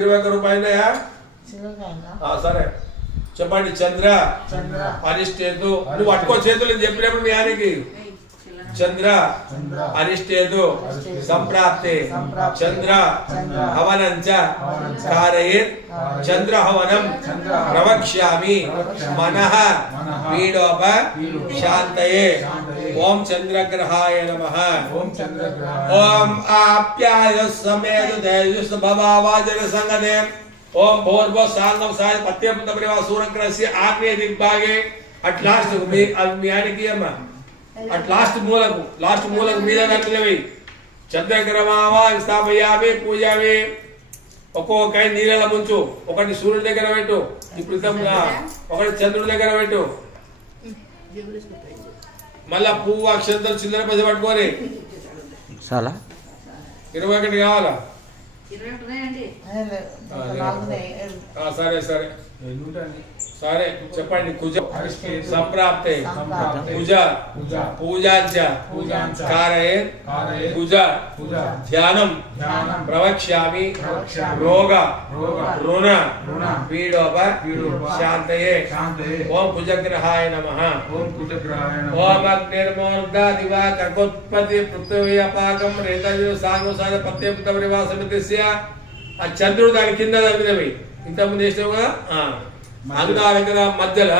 ఇరవై ఒక్క రూపాయలయా సరే. చెప్పండి చంద్ర. చంద్ర. అరిష్టేతు నువ్వు పట్టుకో చేతులు చెప్పినప్పుడు మీ ఆయనకి. ಚಂದ್ರ. ಅರಿಷ್ಟೇದು ಸಂಪ್ರಾಪ್ತಿ. ಚಂದ್ರ. ಹವನಂಚ. ಕಾರಯೇತ್. ಚಂದ್ರ ಹವನಂ. ಪ್ರವಕ್ಷ್ಯಾಮಿ. ಮನಃ. ಪೀಡೋಪ. ಶಾಂತಯೇ. ಓಂ ಚಂದ್ರಗ್ರಹಾಯ ನಮಃ. ಓಂ ಆಪ್ಯಾಯ ಸಮೇದು ದಯಜುಸ್ ಭವಾವಾಜನ ಸಂಗದೆ ಓಂ ಭೋರ್ಭೋ ಸಾಂಗಂ ಸಾಯ ಪತ್ಯಪಂತ ಪರಿವಾ ಸೂರ್ಯಗ್ರಹಸ್ಯ ಆಗ್ನೇಯ ದಿಗ್ಭಾಗೆ. ಅಟ್ ಲಾಸ್ಟ್ ಅಜ್ಞಾನಿಕೀಯಮ అట్ లాస్ట్ మూలకు లాస్ట్ మూలకు మీద నట్లవి చంద్రగ్రహమావా స్థాపయామి పూజామి ఒక్కొక్క నీళ్ళ ముంచు ఒకటి సూర్యుడి దగ్గర పెట్టు. ఇప్పుడు. ఒకటి చంద్రుడి దగ్గర పెట్టు. మళ్ళా పువ్వు అక్షంతలు చిల్లర పది పట్టుకొని. చాలా. ఇరవై ఒకటి కావాలా? సరే సరే. సరే చెప్పండి కుజ అరిష్టేతు సంప్రాప్తే సంప్రాప్తే. కుజ పూజ పూజాంచ పూజాంచ కారయే కారయేత్ కుజ పూజ ధ్యానం ధ్యానం ప్రవక్ష్యామి ప్రవక్ష్యామి రోగ రోగ రుణ రుణ పీడోప పీడోప శాంతయే శాంతయే ఓం కుజగ్రహాయ నమః ఓం కుజగ్రహాయ ఓం నమః అగ్నిర్మోర్ధ దివా కర్కోత్పత్తి పృథ్వీ అపాకం రేతయు సాంగోసాద పత్యపుత పరివాసమిత్యస్య ఆ చంద్రుడు దాని కింద తగ్గినవి ఇంతకుముందు వేసినావు కదా ఆ. అంగారక మధ్యలో